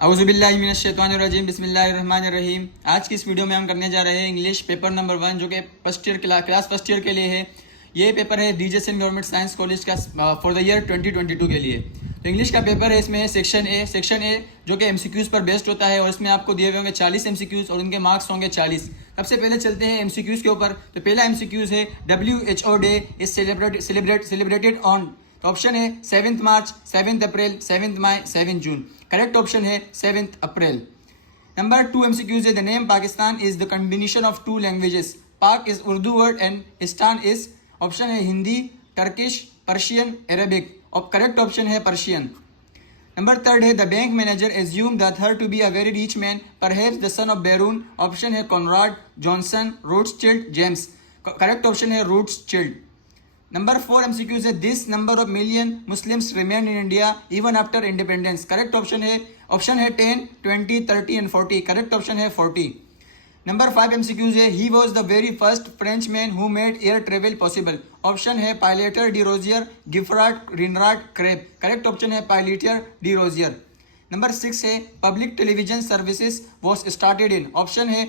औज़ुबिल्लाहिमिनश्शैतानिर्रजीम बिस्मिल्लाहिर्रहमानिर्रहीम। आज की इस वीडियो में हम करने जा रहे हैं इंग्लिश पेपर नंबर 1 जो कि first year class first year के लिए है। ये पेपर है DJ Singh government science college का फॉर द ईयर 2022 के लिए। तो इंग्लिश का पेपर है, इसमें सेक्शन ए जो कि एमसीक्यूज पर बेस्ड होता है और इसमें आपको दिए हुए होंगे 40 एमसीक्यूज और उनके मार्क्स होंगे 40। सबसे पहले चलते हैं एमसीक्यूज के ऊपर। तो पहला एमसीक्यूज है WHO day is celebrated on. तो ऑप्शन है 7 मार्च, 7 अप्रैल, 7 मई, 7 जून। करेक्ट ऑप्शन है 7 अप्रैल। नंबर 2 एमसीक्यूज है the name Pakistan is the combination of 2 languages. Pak is Urdu word and stan is, option है हिंदी, टर्किश, पर्शियन, अरेबिक। और करेक्ट ऑप्शन है पर्शियन। नंबर 3 है the bank manager assume the third to be a very rich man perhaps the son of baron. Option है Conrad, Johnson, Rothschild, James. Correct option है Rothschild. Number 4 MCQs है this number of million Muslims remain in India even after independence. Correct option है 10, 20, 30 and 40। Correct option है 40। Number 5 MCQs है he was the very first French man who made air travel possible. Option है पायलेटर D रोजियर, गिफ्राट, रिनराट, crab. Correct option है पायलेटर D रोजियर। Number 6 है public television services was started in. Option है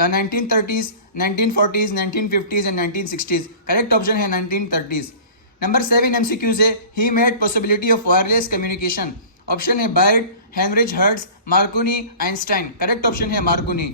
1930s, 1940s, 1950s and 1960s। Correct option है 1930s। Number 7 MCQs है he made possibility of wireless communication. Option है Baird, Heinrich Hertz, Marconi, Einstein. Correct option है Marconi.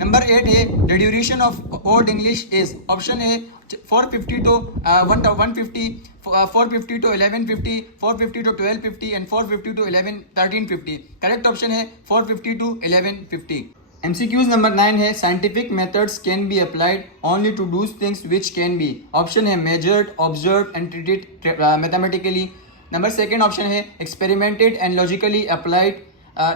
Number 8 है the duration of Old English is. Option है 450 to 150, 450 to 1150, 450 to 1250 and 450 to 1350। Correct option है 450 to 1150। MCQs number 9 है scientific methods can be applied only to do things which can be. Option है measured, observe and treated mathematically. Number 2 option है experimented and logically applied.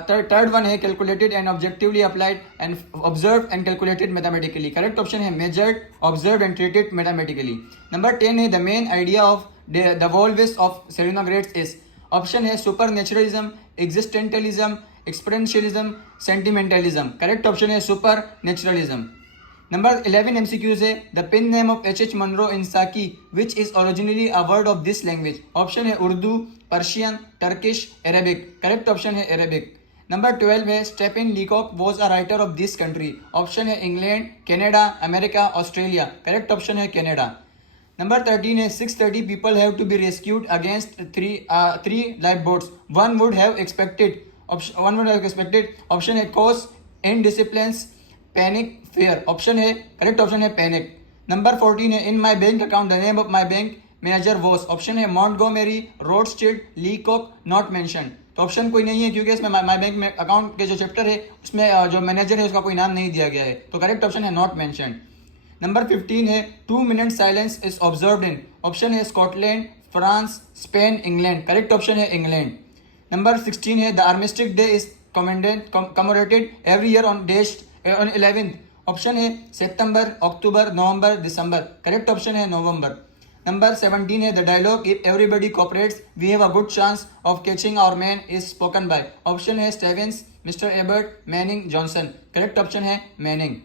Third one है calculated and objectively applied and observe and calculated mathematically. Correct option है measured, observe and treated mathematically. Number 10 है the main idea of the वॉल्विस of सेरेनोग्रेट्स इज। Option है super naturalism, existentialism, experientialism, sentimentalism. Correct option है super naturalism. Number 11 MCQs है the pen name of H. Munro in Saki which is originally a word of this language। Option है Urdu, Persian, Turkish, Arabic. Correct option है Arabic. Number 12 है Stephen Leacock was a writer of this country. Option है England, Canada, America, Australia. Correct option है Canada. Number 13 है 630 people have to be rescued against three life boats. One would have expected. Option है cause, indiscipline, panic, fear. Option है correct option है panic. Number 14 है in my bank account the name of my bank manager was. Option है Montgomery, Rothschild, Leacock, not mention. तो option कोई नहीं है क्योंकि इसमें माई बैंक में अकाउंट के जो चैप्टर है उसमें जो मैनेजर है उसका कोई नाम नहीं दिया गया है। तो करेक्ट ऑप्शन है नॉट मेंशन। नंबर 15 है 2 minute silence is observed in. Option है Scotland, France, Spain, England. Correct option है इंग्लैंड। नंबर 16 है the armistice day is commemorated every year on 11th। Option है सितंबर, अक्टूबर, नवंबर, दिसंबर। करेक्ट ऑप्शन है नवंबर। Number 17 है the dialogue if everybody cooperates we have a good chance of catching our man is spoken by. Option है Stevens, mister Ebert, Manning, Johnson. Correct option है Manning.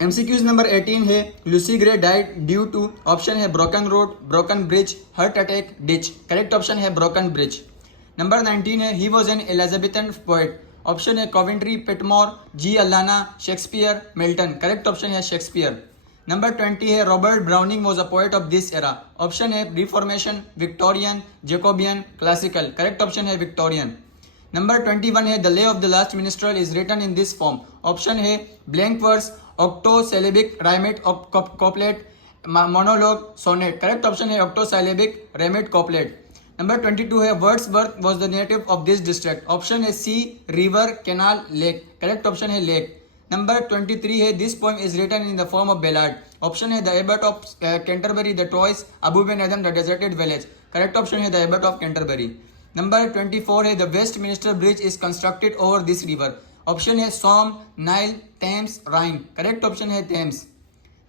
MCQs number 18 है Lucy Grey died due to. Option है broken road, broken bridge, heart attack, ditch. Correct option है broken bridge. Number 19 है he was an Elizabethan poet. Option है Coventry, Pitmore, G Allana, Shakespeare, Milton. Correct option है Shakespeare. Number 20 है Robert Browning was a poet of this era. Option है reformation, Victorian, Jacobean, classical. Correct option है Victorian. Number 21 है the lay of the last minstrel is written in this form. Option है blank verse, octosyllabic, rhymed, couplet, monologue, sonnet. Correct option है octosyllabic, rhymed, couplet. Number 22 है Wordsworth was the native of this district. Option है sea, river, canal, lake. Correct option है lake. Number 23 है this poem is written in the form of ballad. Option है the abbot of Canterbury, the toys, Abou Ben Adhem, the deserted village. Correct option है the abbot of Canterbury. Number 24 है the Westminster bridge is constructed over this river. Option है Somme, Nile, Thames, Rhine. Correct option है Thames.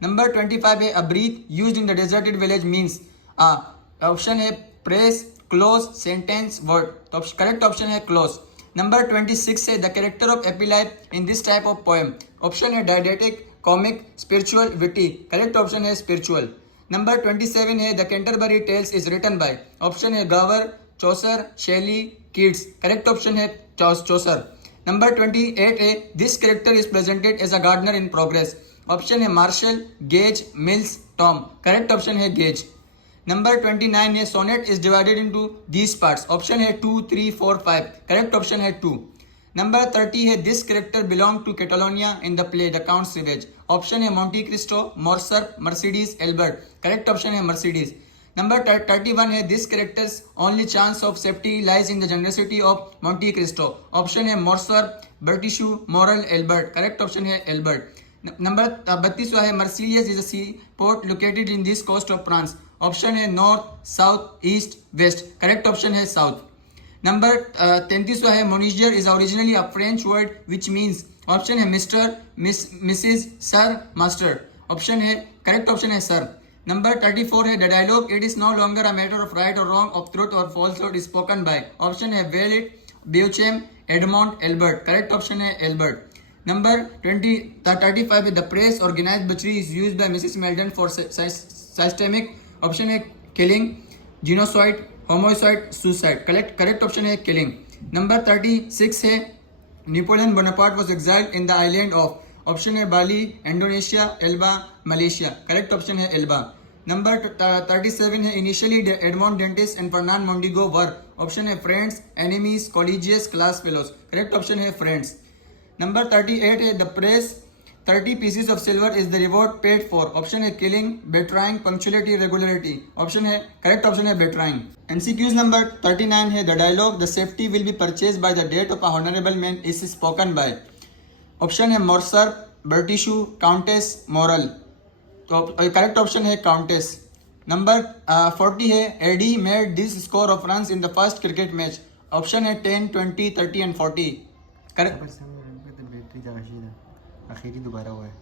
Number 25 है a breath used in the deserted village means. Option है press, close, sentence, word. तो correct option है close. Number 26 है the character of epilife in this type of poem. Option है didactic, comic, spiritual, witty. Correct option है spiritual. Number 27 है the Canterbury tales is written by. Option है Gower, चौसर, शैली, kids. Correct option है चौसर। Number 28 है this character is presented as a gardener in progress. Option है Marshall, Gage, Mills, Tom. Correct option है Gage. Number 29 है sonnet is divided into these parts. Option है 2, 3, 4, 5। Correct option है 2। Number 30 है this character belong to Catalonia in the play the count's revenge. Option है Monte Cristo, Morcerf, Mercedes, Albert. Correct option है Mercedes. Number 31 है this character's only chance of safety lies in the generosity of Monte Cristo. Option है Morcerf, Bertuccio, Morrel, Albert. Correct option है Albert. Number 32 है Marseilles is a sea port located in this coast of France. Option है north, south, east, west. Correct option है south. Number 33 है monsieur is originally a French word which means. Option है mister, Mrs, sir, master. Option है correct option है sir. Number 34 है the dialogue it is no longer a matter of right और wrong of truth और falsehood is spoken by. Option है Villefort, Beauchamp, Edmond, Albert. Correct option है Albert. Number 35 है the press organized butchery is used by Mrs Melton for systemic. Option है killing, genocide, homicide, suicide. Correct option है killing. Number 36 है Napoleon Bonaparte was exiled in the island of. Option है Bali, Indonesia, Elba, Malaysia. Correct option है Elba. Number 37 है initially Edmond Dantes and Fernand Mondego were. Option है friends, enemies, colleagues, class fellows. Correct option है friends. Number 38 है the press 30 pieces of silver is the reward paid for। Option है killing, betraying, punctuality, regularity. Option है correct option है betraying. MCQs number 39 है the dialogue the safety will be purchase by the debt of a honourable man is spoken by. Option है Morcerf, Bertuccio, countess, moral. तो correct option है countess. Number 40 है Eddie made this score of runs in the first cricket match. Option है 10, 20, 30 and 40। Correct. आखिरी दोबारा हुआ है।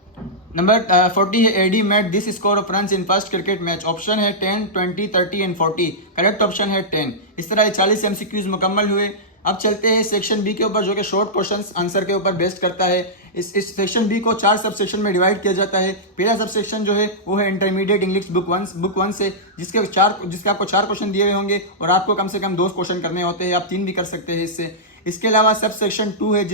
Number 40 है Eddie made this score of runs in first cricket match. Option है 10, 20, 30 एंड 40। करेक्ट ऑप्शन है 10। इस तरह 40 एमसीक्यूज मुकम्मल हुए। अब चलते हैं सेक्शन बी के ऊपर जो कि शॉर्ट क्वेश्चंस आंसर के ऊपर बेस्ड करता है। इस सेक्शन बी को 4 सब सेक्शन में डिवाइड किया जाता है। पहला सब सेक्शन जो है वो है इंटरमीडिएट इंग्लिश बुक वन से जिसके आपको 4 क्वेश्चन दिए हुए होंगे और आपको कम से कम 2 क्वेश्चन करने होते हैं। आप 3 भी कर सकते हैं इससे। इसके अलावा सब सेक्शन 2 है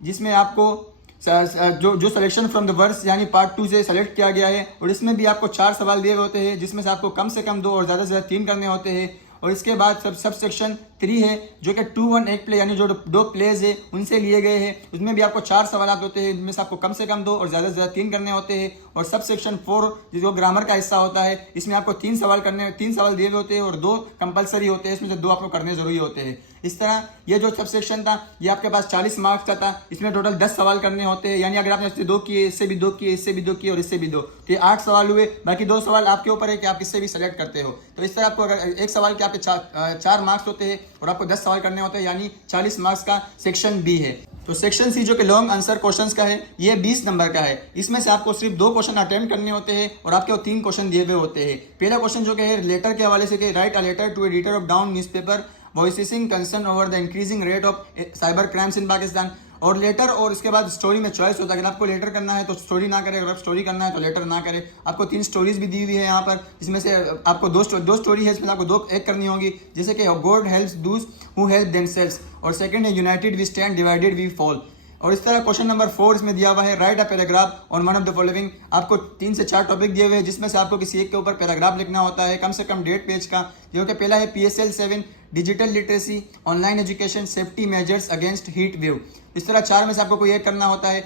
जिसमें आपको जो सिलेक्शन फ्रॉम द वर्स यानी पार्ट 2 से सेलेक्ट किया गया है और इसमें भी आपको 4 सवाल दिए होते हैं जिसमें से आपको कम से कम 2 और ज़्यादा से ज़्यादा 3 करने होते हैं। और इसके बाद सब सेक्शन 3 है जो कि 2-1 एक प्ले यानी जो 2 प्लेज है उनसे लिए गए हैं। उसमें भी आपको 4 सवाल होते हैं जिनमें से आपको कम से कम 2 और ज़्यादा से ज़्यादा 3 करने होते हैं। और सब सेक्शन 4 जो ग्रामर का हिस्सा होता है इसमें आपको 3 सवाल दिए होते हैं और 2 कंपलसरी होते हैं। इसमें से 2 आपको करने जरूरी होते हैं। इस तरह ये जो सब सेक्शन था ये आपके पास 40 मार्क्स का था। इसमें टोटल 10 सवाल करने होते हैं यानी अगर आपने इससे 2 किए, इससे भी 2 किए, इससे भी 2 किए और इससे भी 2 तो ये 8 सवाल हुए। बाकी 2 सवाल आपके ऊपर है कि आप किससे भी सेलेक्ट करते हो। तो इस तरह आपको अगर एक सवाल के आपके 4 मार्क्स होते हैं और आपको 10 सवाल करने होते हैं यानी 40 मार्क्स का सेक्शन बी है। तो सेक्शन सी जो कि लॉन्ग आंसर क्वेश्चंस का है ये 20 नंबर का है। इसमें से आपको सिर्फ 2 क्वेश्चन अटेम्प्ट करने होते हैं और आपके 3 क्वेश्चन दिए हुए होते हैं। पहला क्वेश्चन जो कि है लेटर के हवाले से कि write a letter to editor of Dawn newspaper voicing concern over the increasing rate of cyber crimes in Pakistan. और लेटर और इसके बाद स्टोरी में चॉइस होता है। अगर आपको लेटर करना है तो स्टोरी ना करे, अगर आप स्टोरी करना है तो लेटर ना करे। आपको 3 स्टोरीज भी दी हुई है यहाँ पर जिसमें से आपको 2 स्टोरी है इसमें आपको 2 एक करनी होगी जैसे कि God helps those who help themselves और सेकंड है united we stand divided we fall. और इस तरह क्वेश्चन नंबर 4 इसमें दिया हुआ है right a paragraph on one of the following. आपको 3 से 4 टॉपिक दिए हुए हैं जिसमें से आपको किसी एक के ऊपर पैराग्राफ लिखना होता है कम से कम 1.5 पेज का। जो कि पहला है PSL 7 digital literacy, online education, safety measures against heat wave. इस तरह 4 में से आपको कोई एक करना होता है।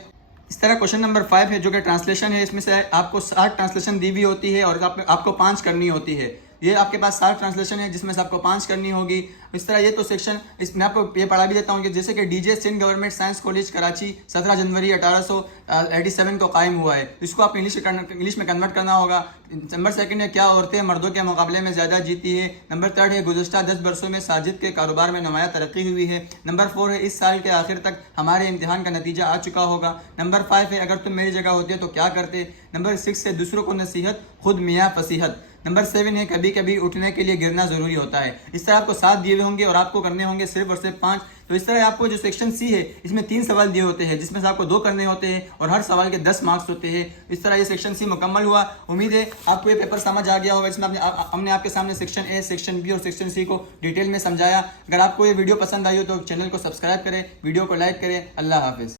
इस तरह क्वेश्चन नंबर 5 है जो कि ट्रांसलेशन है। इसमें से आपको 7 ट्रांसलेशन दी हुई होती है और आपको 5 करनी होती है। ये आपके पास 7 ट्रांसलेशन है जिसमें से आपको 5 करनी होगी। इस तरह ये तो सेक्शन इसमें आपको ये पढ़ा भी देता हूँ कि जैसे कि DJ Sindh government science college Karachi 17 जनवरी 1887 को कायम हुआ है। इसको आप इंग्लिश में कन्वर्ट करना होगा। नंबर 2 है क्या औरतें मर्दों के मुकाबले में ज़्यादा जीती है। नंबर 3 है गुज़श्ता 10 बरसों में साजिद के कारोबार में नुमाया तरक्की हुई है। नंबर 4 है इस साल के आखिर तक हमारे इम्तिहान का नतीजा आ चुका होगा। नंबर 5 है अगर तुम मेरी जगह होते तो क्या करते। नंबर 6 है दूसरों को नसीहत खुद मियाँ फसीहत। नंबर 7 है कभी कभी उठने के लिए गिरना जरूरी होता है। इस तरह आपको 7 दिए हुए होंगे और आपको करने होंगे सिर्फ और सिर्फ 5। तो इस तरह आपको जो सेक्शन सी है इसमें 3 सवाल दिए होते हैं जिसमें से आपको 2 करने होते हैं और हर सवाल के 10 मार्क्स होते हैं। इस तरह ये सेक्शन सी मुकम्मल हुआ। उम्मीद है आपको ये पेपर समझ आ गया होगा। इसमें हमने आपके सामने सेक्शन ए, सेक्शन बी और सेक्शन सी को डिटेल में समझाया। अगर आपको ये वीडियो पसंद आई हो तो चैनल को सब्सक्राइब करें, वीडियो को लाइक करें। अल्लाह हाफिज।